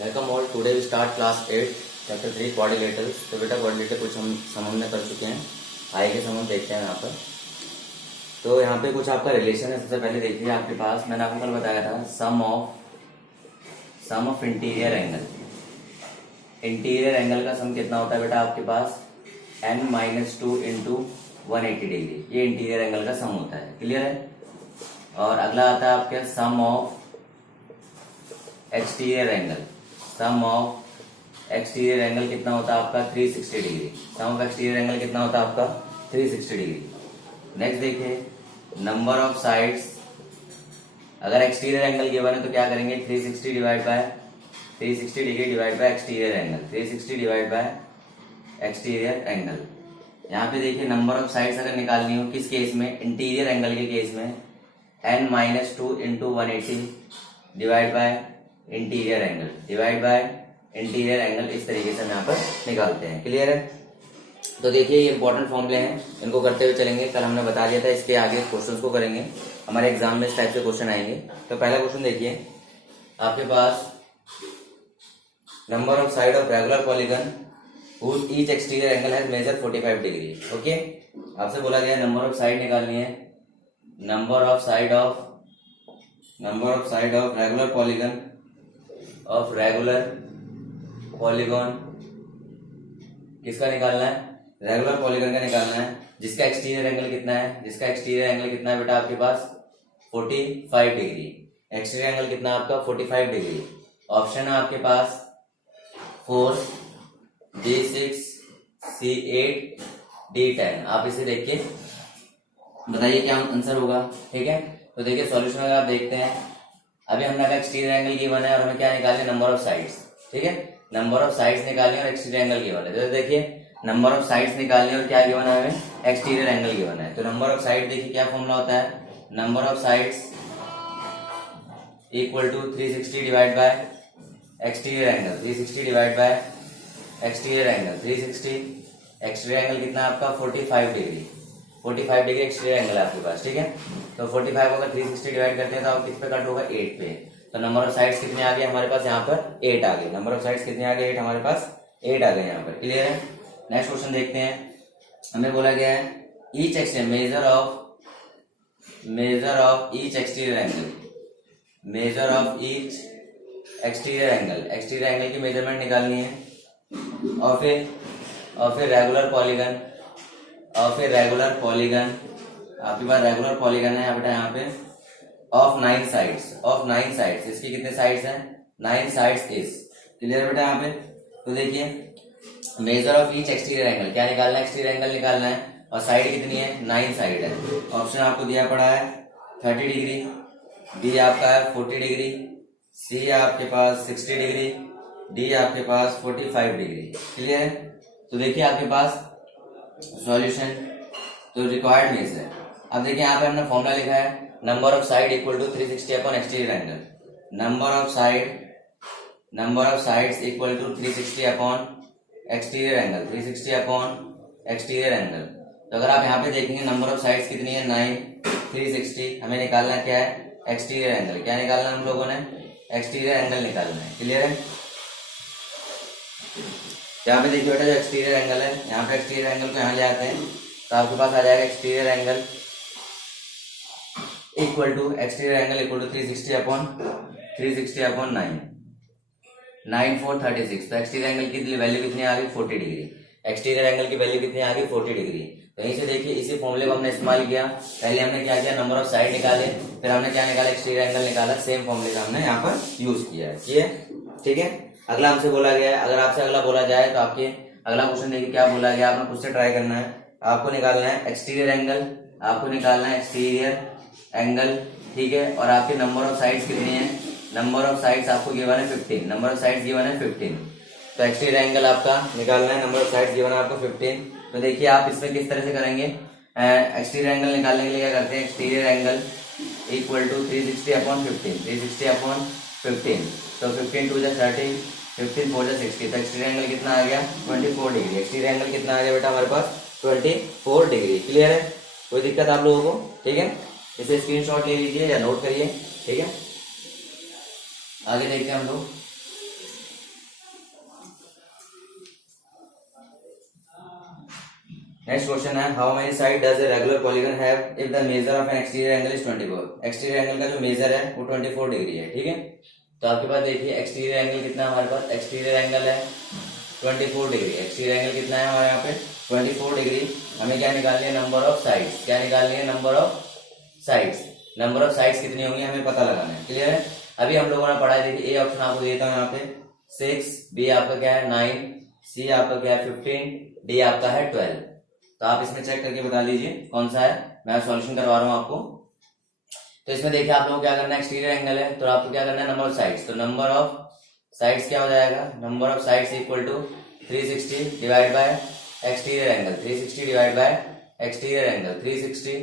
Welcome all. Today we start class 8 chapter 3 quadrilaterals. तो बेटा quadrilateral कुछ हम सम हमने कर चुके हैं, आगे के सम हम देखते हैं यहाँ पर। तो यहाँ पे कुछ आपका रिलेशन है। सबसे पहले देखिए आपके पास, मैंने आपको कल बताया था sum of interior angle. Interior angle का सम कितना होता है बेटा आपके पास, n-2 इंटू 180 डिग्री। ये इंटीरियर एंगल का सम होता है, क्लियर है। और अगला आता है आपके sum of exterior angle. Sum of exterior angle कितना होता है आपका 360 degree. Sum of exterior angle कितना होता है आपका 360 डिग्री। नेक्स्ट देखिए नंबर ऑफ साइड्स। अगर एक्सटीरियर एंगल गिवन है तो क्या करेंगे, 360 divide by 360 degree divide by exterior angle, 360 divide by exterior angle. यहाँ पे देखिए नंबर ऑफ साइड्स अगर निकालनी हो किस केस में, इंटीरियर एंगल के केस में, n-2 into 180 divide by interior angle divide by interior angle. इस तरीके से हम यहाँ पर निकालते हैं, क्लियर है। तो देखिए ये इंपॉर्टेंट फॉर्मूले हैं, इनको करते हुए चलेंगे। कल हमने बता दिया था, इसके आगे क्वेश्चंस को करेंगे। हमारे एग्जाम में इस टाइप से क्वेश्चन आएंगे। तो पहला क्वेश्चन देखिए आपके पास, number of side of regular polygon whose each exterior angle has measure 45 degree. Okay, आपसे बोला गया नंबर ऑफ साइड निकालनी है। Number of side of regular polygon किसका निकालना है, रेगुलर पॉलीगन का निकालना है, जिसका एक्सटीरियर एंगल कितना है, बेटा आपके पास 45 डिग्री। एक्सटीरियर एंगल कितना आपका 45 डिग्री। ऑप्शन है आपके पास 4, D6, C8, D10। आप इसे देख के बताइए क्या आंसर होगा, ठीक है। तो देखिए सॉल्यूशन अगर आप देखते हैं, अभी हमने कहा एक्सटीरियर एंगल गिवन है और हमें क्या निकालना है, नंबर ऑफ साइड्स, ठीक है। नंबर ऑफ साइड्स निकालनी है और एक्सटीरियर एंगल गिवन है। तो देखिए नंबर ऑफ साइड्स निकालनी है और क्या गिवन है हमें, एक्सटीरियर एंगल गिवन है। तो नंबर ऑफ साइड देखिए क्या फॉर्मूला होता है, number of sides equal to 360 divide by exterior angle, 360 divide by exterior angle 360। Exterior angle कितना आपका 45 डिग्री, 45 डिग्री एक्सटीरियर एंगल है आपके पास, ठीक है। तो 45 को अगर 360 डिवाइड करते हैं तो आप किस पे कट होगा, 8 पे। तो नंबर ऑफ साइड्स कितने आ गए हमारे पास, यहाँ पर 8 आ गए। नंबर ऑफ साइड्स कितने आ गए, 8 हमारे पास 8 आ गए यहाँ पर, क्लियर है। नेक्स्ट क्वेश्चन देखते हैं। हमें बोला गया है each exterior major of each exterior angle, major of each exterior angle. Exterior angle की मेजरमेंट निकालनी है। और फिर रेगुलर पॉलीगन आपके पास रेगुलर पॉलीगन है बेटा यहाँ पे, ऑफ 9 साइड्स। इसकी कितने साइड्स हैं, 9 साइड्स इज, क्लियर बेटा यहाँ पे। तो देखिए major of each exterior angle क्या निकालना है, एक्सटीरियर एंगल निकालना है। और साइड कितनी है, 9 साइड है। ऑप्शन आपको दिया पड़ा है 30 डिग्री, बी आपका है 40 डिग्री, सी आपके पास 60 डिग्री, डी आपके पास 45 डिग्री, क्लियर है। तो देखिए आपके पास सॉल्यूशन, तो रिक्वायर्ड मेजर। अब देखिए यहाँ पे हमने फॉर्मूला लिखा है, number of side equal to 360 upon exterior angle. Number of sides equal to 360 upon exterior angle, 360 upon exterior angle. तो अगर आप यहाँ पे देखेंगे नंबर ऑफ साइड्स कितनी है, 9, 360। हमें निकालना क्या है, एक्सटीरियर एंगल। क्या निकालना है हम लोगों ने, एक्सटीरियर एंगल निकालना है, क्लियर है। यहाँ पे देखिए बेटा जो एक्सटीरियर एंगल है, यहाँ पे एक्सटीरियर एंगल को यहाँ ले आते हैं तो आपके पास आ जाएगा exterior angle equal to 360 upon 9, 9 4 36। तो एक्सटीरियर एंगल की वैल्यू कितनी आ गई, 40 डिग्री। एक्सटीरियर एंगल की वैल्यू कितनी आ गई, 40 डिग्री। तो यहीं से देखिए इसी फॉर्मूले को हमने इस्तेमाल किया। पहले हमने क्या किया, नंबर ऑफ साइड निकाले, फिर हमने क्या निकाला, एक्सटीरियर एंगल निकाला। सेम फॉर्मूले का हमने यहाँ पर यूज किया है, ठीक है। अगला हमसे बोला गया है, अगर आपसे अगला बोला जाए तो आपके अगला क्वेश्चन देखिए क्या बोला गया, आपने खुद से ट्राई करना है। आपको निकालना है एक्सटीरियर एंगल, ठीक है। और आपके नंबर ऑफ साइड्स कितनी है, नंबर ऑफ साइड्स आपको गिवन है 15, नंबर ऑफ साइड्स गिवन है 15। तो एक्सटीरियर एंगल आपका निकालना है, नंबर ऑफ साइड्स गिवन है आपको 15। तो देखिए आप इसमें किस तरह से करेंगे, एक्सटीरियर एंगल निकालने के लिए क्या करते हैं, exterior angle equal to 360 upon 15। तो 15 2 30, 15 4 60। तो एक्सटीरियर एंगल कितना आ गया, 24 डिग्री। एक्सटीरियर एंगल कितना आ गया बेटा हमारे पास, 24 डिग्री, क्लियर है। कोई दिक्कत आप लोगों को, ठीक है। इसे स्क्रीनशॉट ले लीजिए या नोट करिए, ठीक है। आगे देखते हैं हम लोग। नेक्स्ट क्वेश्चन है how many side does a regular polygon have if the measure of N exterior angle is 24। Exterior angle का जो मेजर है वो 24 डिग्री है, ठीक है। तो आपके पास देखिए एक्सटीरियर एंगल कितना है हमारे पास, एक्सटीरियर एंगल है 24 डिग्री। एक्सटीरियर एंगल कितना है हमारे यहाँ पे 24 डिग्री। हमें क्या निकालनी है, नंबर ऑफ साइड्स। क्या निकालनी है, number of sides. Number of sides कितनी होंगी हमें पता लगाना है, क्लियर है। अभी हम लोगों ने पढ़ा है, देखिए ए ऑप्शन आपको देता हूँ यहाँ पे 6, बी आपका क्या है 9, सी आपका क्या है 15, डी आपका है 12। तो आप इसमें चेक करके बता दीजिए कौन सा है, मैं सॉल्यूशन करवा रहा हूँ आपको। तो इसमें देखिए आप लोगों को क्या करना है, एक्सटीरियर एंगल है तो आपको क्या करना है, नंबर ऑफ साइड्स। तो नंबर ऑफ साइड्स क्या हो जाएगा, number of sides equal to 360 divide by exterior angle. 360 divide by exterior angle 360।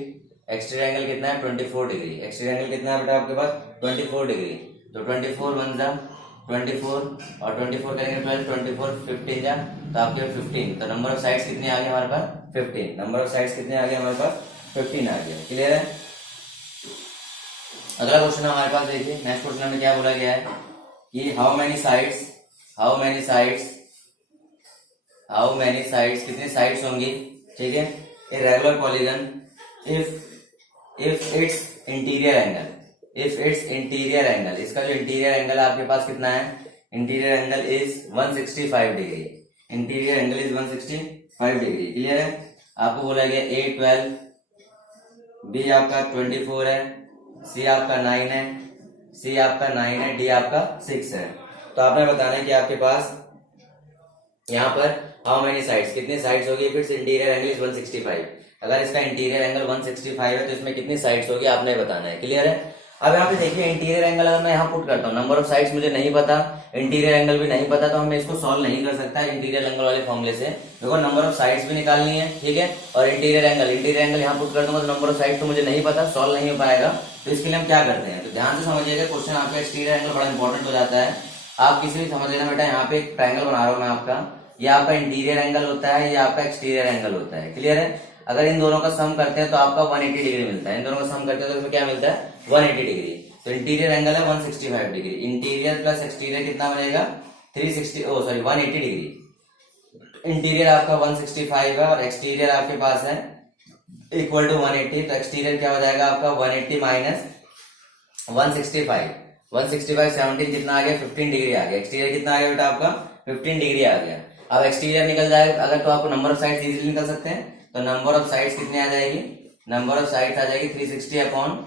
Exterior angle कितना है 24 डिग्री। एक्सटीरियर एंगल कितना है बेटा आपके पास 24 डिग्री। तो 24 वन जा 24 और 24 करेंगे 12, 24 15 जा तो आपके 15। तो नंबर ऑफ साइड्स कितने आ गए हमारे पास 15। नंबर ऑफ साइड्स कितने आ गए हमारे पास 15 आ गया, क्लियर है। अगला क्वेश्चन हमारे पास देखिए, नेक्स्ट क्वेश्चन में क्या बोला गया है कि हाउ मेनी साइड्स कितनी साइड्स होंगी, ठीक है, a regular polygon if it's interior angle, इसका जो इंटीरियर एंगल आपके पास कितना है, interior angle is 165 degree. Interior angle is 165 degree, clear है। आपको बोला गया ए 12, बी आपका 24 है, सी आपका 9 है, डी आपका 6 है। तो आपने बताना है कि आपके पास यहाँ पर हाउ मेनी साइड्स, कितनी साइड्स होगी if it's interior angle is 165। अगर इसका इंटीरियर एंगल 165 है तो इसमें कितनी साइड्स होगी आपने बताना है, क्लियर है। अब यहाँ पे देखिए इंटीरियर एंगल अगर मैं यहाँ पुट करता हूँ, नंबर ऑफ साइड्स मुझे नहीं पता, इंटीरियर एंगल भी नहीं पता, तो मैं इसको सॉल्व नहीं कर सकता इंटीरियर एंगल वाले फॉर्मूले से। देखो नंबर ऑफ साइड्स भी निकालनी है, ठीक है, और इंटीरियर एंगल यहाँ पुट कर दूंगा तो नंबर ऑफ साइड तो मुझे नहीं पता, सॉल्व नहीं हो पाएगा। तो इसके लिए हम क्या करते हैं, तो ध्यान से समझिएगा क्वेश्चन आपका एक्सटीरियर एंगल बड़ा इंपॉर्टेंट हो जाता है। आप किसी भी समझ लेना बेटा, यहाँ पे एक ट्रायंगल बना रहा हूँ मैं आपका, ये आपका इंटीरियर एंगल होता है, ये आपका एक्सटीरियर एंगल होता है, क्लियर है। अगर इन दोनों का सम करते हैं तो आपका 180 डिग्री मिलता है। इन दोनों का सम करते हैं तो इसमें क्या मिलता है 180 डिग्री। तो इंटीरियर एंगल है 165 डिग्री, इंटीरियर प्लस एक्सटीरियर कितना बनेगा 180 डिग्री। इंटीरियर आपका 165 है और एक्सटीरियर आपके पास है इक्वल टू 180। तो एक्सटीरियर क्या हो जाएगा आपका 180 माइनस 165, 17 कितना आ गया 15 डिग्री आ गया। एक्सटीरियर कितना आ गया बेटा आपका 15 डिग्री आ गया। अब एक्सटीरियर निकल जाएगा अगर तो आपको नंबर ऑफ साइड्स इजीली निकल सकते हैं। तो नंबर ऑफ साइड्स कितने आ जाएगी, नंबर ऑफ साइड्स आ जाएगी 360 upon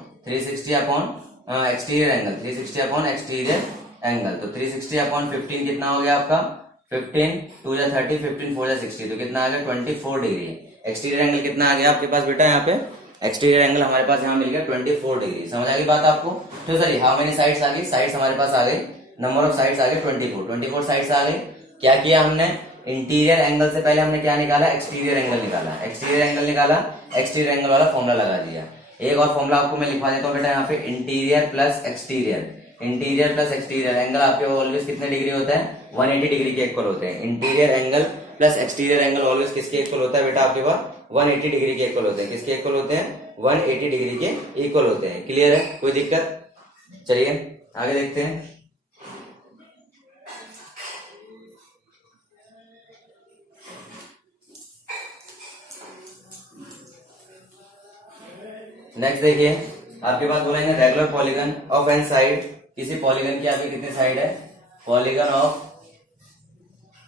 exterior angle, 360 upon exterior angle. तो 360 अपॉन 15 कितना हो गया आपका 15 2 जा 30, 15 4 जा 60, तो कितना आ गया 24 डिग्री। एक्सटीरियर एंगल कितना आ गया आपके पास बेटा, यहाँ पे एक्सटीरियर एंगल हमारे पास यहाँ मिल गया 24 डिग्री। समझ आ गई बात आपको। तो सर हाउ मेनी साइड्स आ गई, साइड्स हमारे पास आ गई, नंबर ऑफ साइड्स आ गए 24 साइड्स आ गई। क्या किया हमने, इंटीरियर एंगल से पहले हमने क्या निकाला, एक्सटीरियर एंगल निकाला, एक्सटीरियर एंगल वाला फॉर्मूला लगा दिया। एक और फॉर्मूला आपको मैं लिखवा देता हूँ बेटा यहाँ पे, इंटीरियर प्लस एक्सटीरियर एंगल आपके ऑलवेज कितने डिग्री होता है 180 डिग्री के इक्वल होते हैं। Interior angle plus exterior angle always किसके इक्वल होता है बेटा आपके पास 180 डिग्री के इक्वल होते हैं। किसके इक्वल होते हैं 180 डिग्री के इक्वल होते हैं, क्लियर है, कोई दिक्कत। चलिए आगे देखते हैं। नेक्स्ट देखिए आपके पास बोलेंगे regular polygon of n side, किसी पॉलीगन की आपकी कितनी साइड है, पॉलीगन ऑफ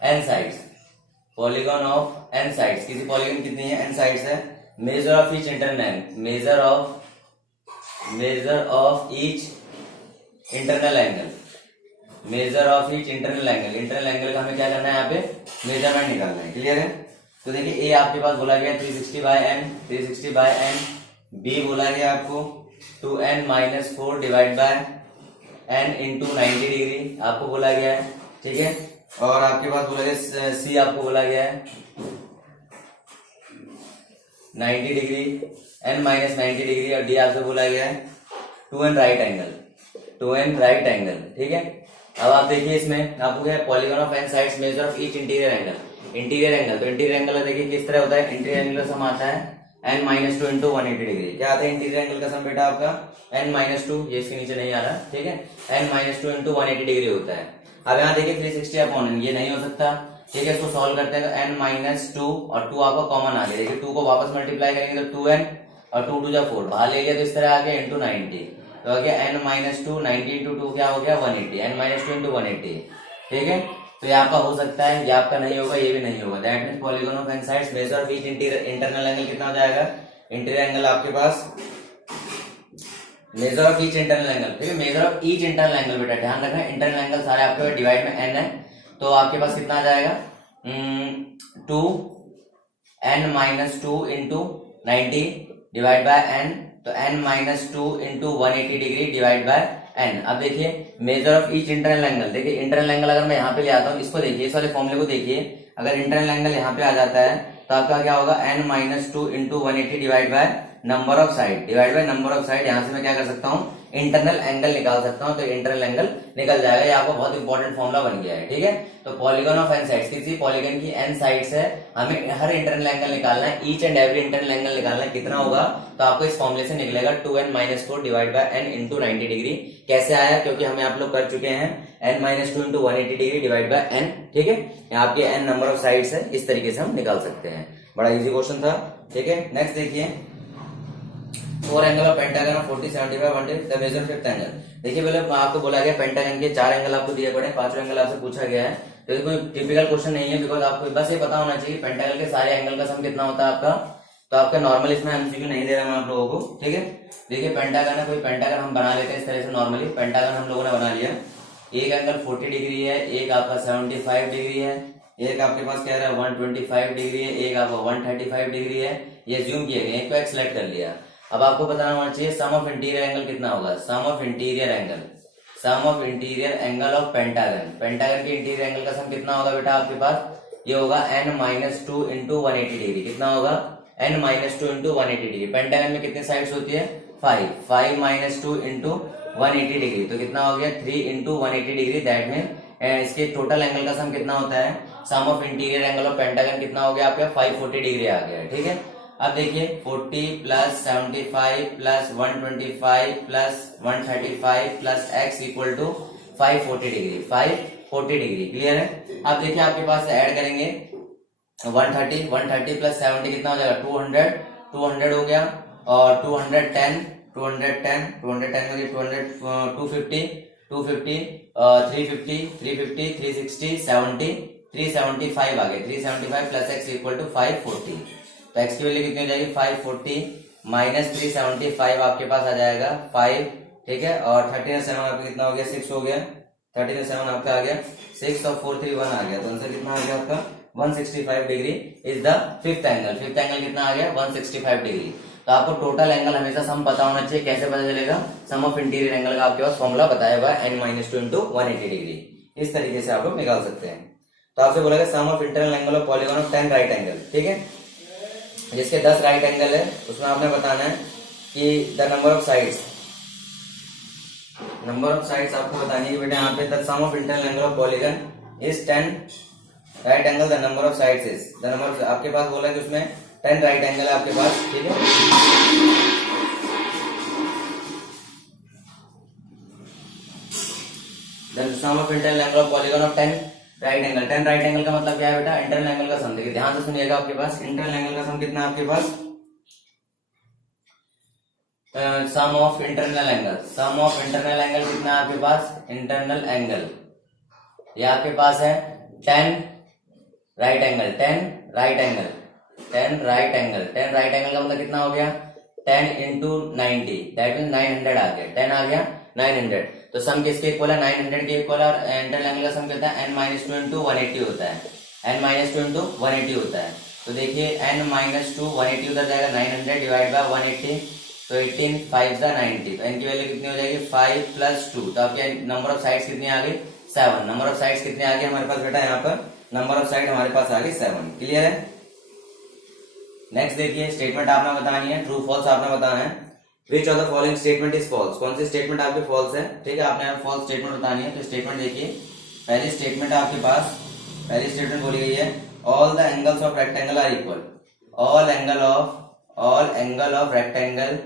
एन साइड्स, किसी पॉलीगन कितनी है एन साइड्स है। Measure of each internal internal angle का हमें क्या करना है यहाँ पे मेजरमेंट निकालना है, क्लियर है। तो देखिए ए आपके पास बोला गया 360 बाय एन, बी बोला गया आपको 2n-4 divide by n into 90 degree आपको बोला गया है, ठीक है। और आपके पास बोला गया सी आपको बोला गया है 90 डिग्री, n-90 डिग्री, और डी आपसे बोला गया है 2n राइट एंगल, ठीक है। अब आप देखिए इसमें आपको क्या है, polygon of N sides measure of each interior angle, तो इंटीरियर एंगल देखिए किस तरह होता है, इंटीरियर एंगल का सम आता है n-2 इंटू 180 डिग्री। क्या आता है इंटीरियर एंगल का सम बेटा आपका n-2, ये इसके नीचे नहीं आ रहा, ठीक है, n-2 इंटू 180 डिग्री होता है। अब यहाँ देखिए 360 अपॉन n, ये नहीं हो सकता, ठीक है, इसको सॉल्व करते हैं तो n माइनस टू और 2 आपका कॉमन आ गया। देखिए 2 को वापस मल्टीप्लाई करेंगे तो 2n और 2 2 जा 4 बाहर ले लिया तो इस तरह आ गया इंटू 90, तो आ गया n माइनस टू 90 इंटू 2 क्या हो गया 180, n माइनस टू इंटू 180। ठीक है, तो ये आपका हो सकता है, ये आपका नहीं होगा, ये भी नहीं होगा। That means polygon of N sides measure of each internal angle कितना हो जाएगा, इंटीरियर एंगल आपके पास measure of each internal angle. ठीक है, measure of each internal angle, बेटा ध्यान रखना इंटरनल एंगल सारे आपके पास डिवाइड में n है, तो आपके पास कितना आ जाएगा 2n minus two into 90 divide by n, तो n minus two into 180 degree divide bye n। अब देखिए major of each internal angle, देखिए इंटरनल एंगल अगर मैं यहाँ पे ले आता हूँ, इसको देखिए, इस वाले फॉर्मूले को देखिए, अगर इंटरनल एंगल यहाँ पे आ जाता है तो आपका क्या होगा n minus two into 180 divide by number of side divide by number of side. यहाँ से मैं क्या कर सकता हूँ, इंटरनल एंगल निकाल सकता हूँ, तो इंटरनल एंगल निकल जाएगा। ये आपको बहुत इंपॉर्टेंट फॉर्मूला बन गया है। ठीक है, तो पॉलीगॉन ऑफ एन साइड्स, किसी पॉलीगॉन की एन साइड्स है, हमें हर इंटरनल एंगल निकालना है, each and every internal angle निकालना है, कितना होगा, तो आपको इस फॉर्मूले से निकलेगा 2n minus four divide by n into 90 degree. कैसे आया, क्योंकि हमें आप लोग कर चुके हैं n minus two into 180 degree divide bye n। ठीक है, यहाँ आपके n नंबर ऑफ साइड्स है, इस तरीके से हम निकाल सकते हैं। बड़ा इजी क्वेश्चन था। ठीक है, नेक्स्ट देखिए, four angle of pentagon of 40 75 110 the measure fifth angle. देखिए पहले आपको बोला गया पेंटागन के 4 एंगल आपको दिए पड़े, 5वां एंगल आपसे पूछा गया है, तो ये कोई टिपिकल क्वेश्चन नहीं है, बिकॉज आपको बस ये पता होना चाहिए पेंटागन के सारे एंगल का सम कितना होता है आपका। तो आपका नॉर्मल इसमें एमसीक्यू नहीं दे रहा मैं आप लोगों को। ठीक है, देखिए पेंटागन है, कोई पेंटागन हम बना लेते हैं इस तरह से। नॉर्मली पेंटागन हम लोगों ने बना लिया, एक एंगल 40 डिग्री है, एक आपका 75 डिग्री है, एक आपके पास कह रहा है 125 डिग्री है, एक आपका 135 डिग्री है, ये ज्यूम किए गए, एक को सेलेक्ट कर लिया। अब आपको बताना होना चाहिए सम ऑफ इंटीरियर एंगल कितना होगा, sum of interior angle, sum of interior angle of pentagon. Pentagon के इंटीरियर एंगल का सम कितना होगा बेटा आपके पास, ये होगा n minus two into 180 degree. कितना होगा, n minus two into 180 degree. Pentagon में कितनी साइड्स होती है, 5 माइनस टू इंटू 180 डिग्री, तो कितना हो गया 3 इंटू 180 डिग्री। दैट मीन इसके टोटल एंगल का सम कितना होता है, sum of interior angle of pentagon कितना हो गया आपका 540 डिग्री आ गया। ठीक है, अब देखिए 40 plus 75 plus 125 plus 135 plus x equal to 540 degree, 540 degree. Clear है। अब देखिए आपके पास ऐड करेंगे 130 प्लस 70 कितना हो जाएगा 200 हो गया, और 210 में 250 350 360 70 375 आ गया, 375 प्लस x इक्वल टू 540। तो x की वैल्यू कितनी हो जाएगी 540 माइनस 375 आपके पास आ जाएगा 5। ठीक है, और 13 7 आपका कितना हो गया 6 हो गया, 13 7 आपका आ गया 6 और 4 3 1 आ गया, तो आंसर कितना आ गया आपका 165 degree is the fifth angle. Fifth angle कितना आ गया 165 डिग्री। तो आपको टोटल एंगल हमेशा सम पता होना चाहिए। कैसे पता चलेगा, सम ऑफ इंटीरियर एंगल का आपके पास फॉर्मूला बताया हुआ है n minus two into 180 degree. इस तरीके से आप लोग निकाल सकते हैं। तो आपसे बोला गया sum of internal angle of polygon of 10 right angle. ठीक है, जिसके 10 राइट एंगल है उसमें आपने बताना है कि the number of sides, number of sides आपको बतानी है बेटा यहाँ पे। The sum of internal angle of polygon is 10 right angle, the number of sides is the number of, आपके पास बोला है कि उसमें 10 राइट एंगल है आपके पास। ठीक है, the sum of internal angle of polygon of 10 right angle. 10 right angle का मतलब क्या है बेटा, इंटरनल एंगल का सम। देखिए ध्यान से सुनिएगा, आपके पास इंटरनल एंगल का सम कितना है आपके पास, sum of internal angle, sum of internal angle कितना है आपके पास, इंटरनल एंगल ये आपके पास है 10 right angle, 10 right angle, 10 right angle. 10 right angle का मतलब कितना हो गया 10 इंटू 90, दैट मीन 900 आ गया, 10 आ गया 900। तो सम किसके इक्वल है 900 के इक्वल, और इंटरनल एंगल का सम कितना है n माइनस टू इंटू 180 होता है, n माइनस टू इंटू 180 होता है। तो देखिए n माइनस टू 180 उधर जाएगा 900 डिवाइड बाय 180, तो 18 5 द 90, तो n की वैल्यू कितनी हो जाएगी 5 प्लस 2। तो आपके नंबर ऑफ साइड्स कितनी आ गई 7। नंबर ऑफ साइड्स कितने आ गए हमारे पास बेटा, यहाँ पर नंबर ऑफ साइड हमारे पास आ गई 7। क्लियर है। नेक्स्ट देखिए स्टेटमेंट आपने बतानी है, ट्रू फॉल्स आपने बताना है। Which of the following statement is false, कौन सी स्टेटमेंट आपके फॉल्स है। ठीक है, आपने फॉल्स स्टेटमेंट बतानी है। तो स्टेटमेंट देखिए, पहली स्टेटमेंट आपके पास, पहली स्टेटमेंट बोली गई है all the angles of rectangle are equal, all angle of rectangle,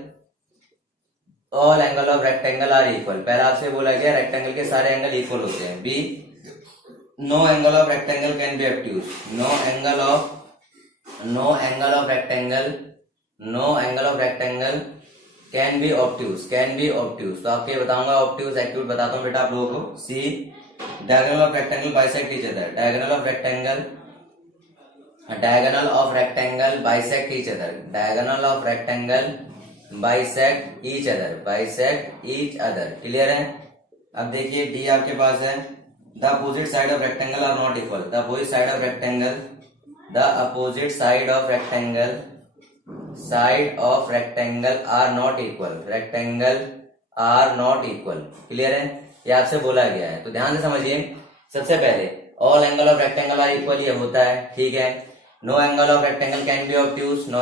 all angle of rectangle are equal. पहला आपसे बोला गया रेक्टेंगल के सारे एंगल इक्वल होते हैं। B no angle of rectangle can be obtuse, no angle of rectangle can be obtuse. तो आपके बताऊंगा ऑब्ट्यूज एक्यूट बताता हूँ बेटा आप लोगों को। C diagonal of rectangle bisect each other, diagonal of rectangle bisect each other, diagonal of rectangle bisect each other. Clear है? अब देखिए डी आपके पास है, the opposite side of rectangle are not equal, the opposite side of rectangle are not equal, clear है? ये आपसे बोला गया है, तो ध्यान से समझिए। सबसे पहले all angle of rectangle are equal, ये होता है, ठीक है। No angle of rectangle can be obtuse,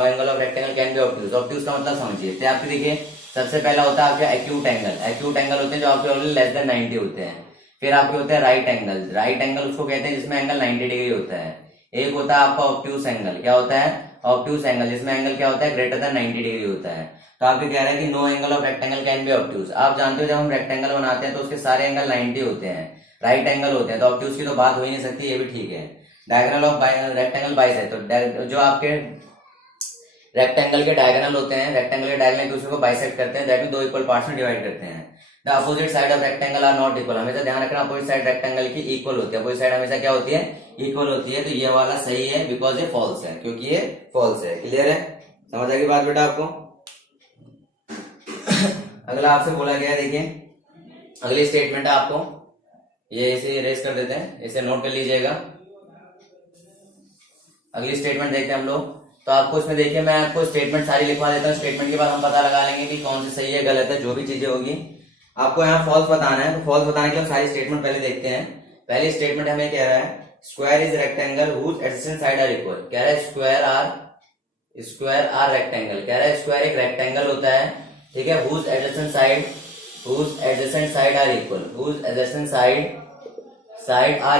obtuse का मतलब समझिए। तो आपके देखिए सबसे पहला होता है आपके एक्यूट एंगल होते हैं जो आपके ऑलरेडी लेस देन 90 होते हैं। फिर आपके होते हैं राइट एंगल उसको कहते हैं जिसमें एंगल 90 डिग्री होता है। एक होता है आपका ऑब्ट्यूज एंगल, क्या होता है? ऑब्ट्यूज एंगल, जिसमें एंगल क्या होता है? ग्रेटर देन 90 डिग्री होता है। तो आपके कह रहा है कि no angle of rectangle can be obtuse. आप जानते हो जब हम रेक्टेंगल बनाते हैं तो उसके सारे एंगल 90 होते हैं, राइट एंगल होते हैं, तो ऑब्ट्यूज की तो बात हो ही नहीं सकती, ये भी ठीक है। डायगोनल ऑफ रेक्टेंगल बाइसेक्ट, तो जो आपके रेक्टेंगल के डायगोनल होते हैं, रेक्टेंगल के डायगोनल एक दूसरे को बाइसेक्ट करते हैं, दैट मीन दो इक्वल पार्ट्स में डिवाइड करते हैं। The opposite side of rectangle are not equal, हमेशा ध्यान रखना अपोजिट साइड रेक्टेंगल की इक्वल होती है, अपोजिट साइड हमेशा क्या होती है? इक्वल होती है। तो ये वाला सही है बिकॉज ये फॉल्स है, क्योंकि ये फॉल्स है। क्लियर है? समझ आएगी बात बेटा आपको? अगला आपसे बोला गया है, देखिए अगली स्टेटमेंट है आपको, ये इसे इरेज कर देते हैं, इसे नोट कर लीजिएगा। अगली स्टेटमेंट देखते हैं हम लोग। तो आपको इसमें देखिए मैं आपको स्टेटमेंट सारी लिखवा देता हूँ, स्टेटमेंट के बाद हम पता लगा लेंगे कि कौन सी सही है गलत है, जो भी चीजें होगी। आपको यहाँ फॉल्स बताना है, तो फॉल्स बताने के लिए सारी स्टेटमेंट पहले देखते हैं। पहली स्टेटमेंट हमें कह रहा है square is rectangle whose adjacent side are equal. कह रहा है स्क्वायर आर रेक्टेंगल, कह रहा है स्क्वायर एक रेक्टेंगल होता है, ठीक है, whose adjacent side are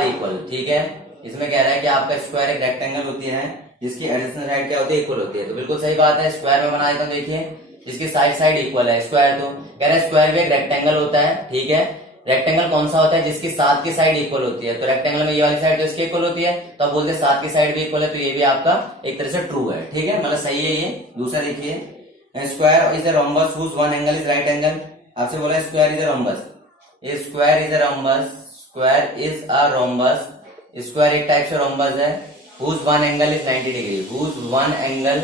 equal, ठीक है। इसमें कह रहा है कि आपका स्क्वायर एक रेक्टेंगल होती है जिसकी एडजेसेंट साइड क्या होती है? इक्वल होती है। तो बिल्कुल सही बात है, स्क्वायर में बना देता हूं, देखिए जिसकी साइड इक्वल है स्क्वायर, तो कह रहा है स्क्वायर भी एक रेक्टेंगल होता है, ठीक है। रेक्टेंगल कौन सा होता है? जिसकी सात की साइड इक्वल होती है। तो रेक्टेंगल में ये वाली साइड तो इसकी इक्वल होती है, तो आप बोलते हैं सात की साइड भी इक्वल है, तो ये भी आपका एक तरह से ट्रू है, ठीक है, मतलब सही है ये। दूसरा देखिए square is a rhombus whose one angle is right angle. आपसे बोला square is a rhombus, square एक टाइप से रोम्बस है, whose one angle is 90 degree, whose one angle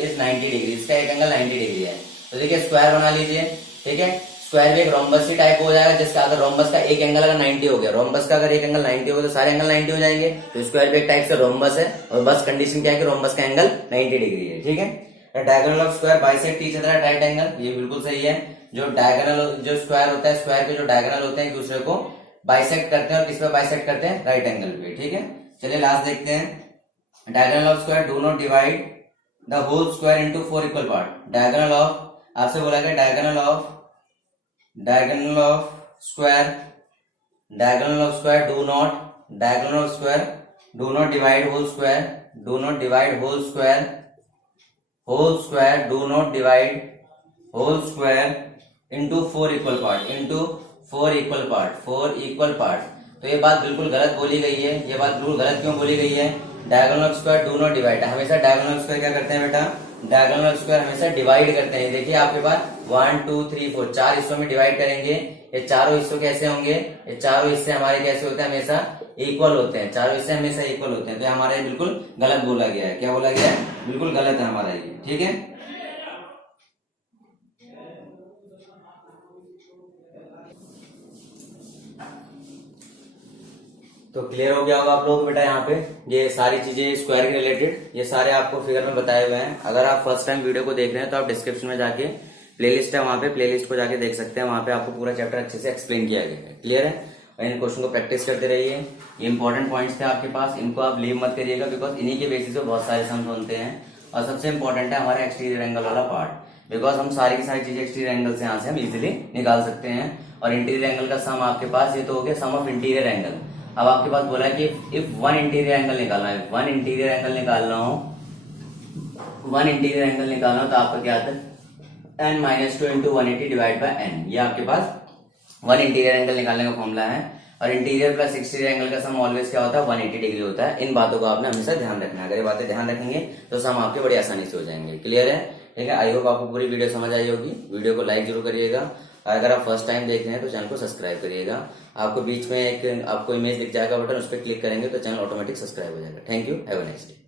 is 90 degree, इसका एक एंगल 90 डिग्री है। तो देखिए स्क्वायर बना लीजिए, ठीक है। स्क्वायर भी एक रोम्बस ही टाइप हो जाएगा, जिसका अगर रोम्बस का एक एंगल अगर 90 हो गया, रोम्बस का अगर एक एंगल 90 हो गया तो सारे एंगल 90 हो जाएंगे। तो स्क्वायर भी एक टाइप से रोम्बस है, और बस कंडीशन क्या है कि रोम्बस का एंगल 90 डिग्री है, ठीक है। Diagonal of square bisect each other at right angle, ये बिल्कुल सही है। जो स्क्वायर होता है, स्क्वायर के जो डायगोनल होते हैं एक दूसरे को बाइसेक्ट करते हैं, और किस पे बाइसेक्ट करते हैं? राइट एंगल पे, ठीक है। चलिए लास्ट देखते हैं। Diagonal of square do not divide the whole square into 4 equal part. Diagonal of, आपसे बोला गया diagonal of square do not divide whole square into 4 equal part. तो ये बात बिल्कुल गलत बोली गई है। ये बात बिल्कुल गलत क्यों बोली गई है? Diagonal of square do not divide, हमेशा डायगोनल स्क्वायर क्या करते हैं बेटा? डायगोनल स्क्वायर हमेशा डिवाइड करते हैं। देखिए आपके पास 1 2 3 4 चार हिस्सों में डिवाइड करेंगे। ये चारों हिस्सों कैसे होंगे? ये चारों हिस्से हमारे कैसे होते हैं? हमेशा इक्वल होते हैं, चारों हिस्से हमेशा इक्वल होते हैं। तो हमारा ये बिल्कुल गलत बोला गया है। क्या बोला गया है? बिल्कुल गलत है हमारा ये, ठीक है। तो क्लियर हो गया होगा आप लोग बेटा। यहाँ पे ये सारी चीजें स्क्वायर के रिलेटेड ये सारे आपको फिगर में बताए हुए हैं। अगर आप फर्स्ट टाइम वीडियो को देख रहे हैं तो आप डिस्क्रिप्शन में जाके प्लेलिस्ट है, वहां पे प्लेलिस्ट को जाके देख सकते हैं। वहां पे आपको पूरा चैप्टर अच्छे से एक्सप्लेन किया गया है। क्लियर है? और इन क्वेश्चन को प्रैक्टिस करते रहिए। ये इंपॉर्टेंट पॉइंट्स थे आपके पास, इनको आप लीव मत करिएगा, बिकॉज इन्हीं के बेसिस पे बहुत सारे सम बनते हैं। और सबसे इंपॉर्टेंट है हमारा एक्सटीरियर एंगल वाला पार्ट, बिकॉज हम सारी की सारी चीजें एक्सटीरियर एंगल से यहाँ से हम इजिली निकाल सकते हैं। और इंटीरियर एंगल का सम आपके पास ये तो हो गया सम ऑफ इंटीरियर एंगल। अब आपके पास बोला है कि इफ वन इंटीरियर एंगल निकालना है, वन इंटीरियर एंगल निकालना हो तो आपका क्या आता है? n - 2 × 180 divide by n। ये आपके पास वन इंटीरियर एंगल निकालने का फॉर्मूला है। और इंटीरियर प्लस एक्सटीरियर एंगल का सम ऑलवेज क्या होता है 180 डिग्री होता है। इन बातों को आपने हमेशा ध्यान रखना है। अगर ये बातें ध्यान रखेंगे तो सम आपके बड़ी आसानी से हो जाएंगे। क्लियर है? ठीक है, आई होप आपको पूरी वीडियो समझ आई होगी। वीडियो को लाइक जरूर करिएगा। अगर आप फर्स्ट टाइम देख रहे हैं तो चैनल को सब्सक्राइब करिएगा। आपको बीच में एक आपको इमेज दिख जाएगा बटन, उस पर क्लिक करेंगे तो चैनल ऑटोमेटिक सब्सक्राइब हो जाएगा। Thank you, have a nice day.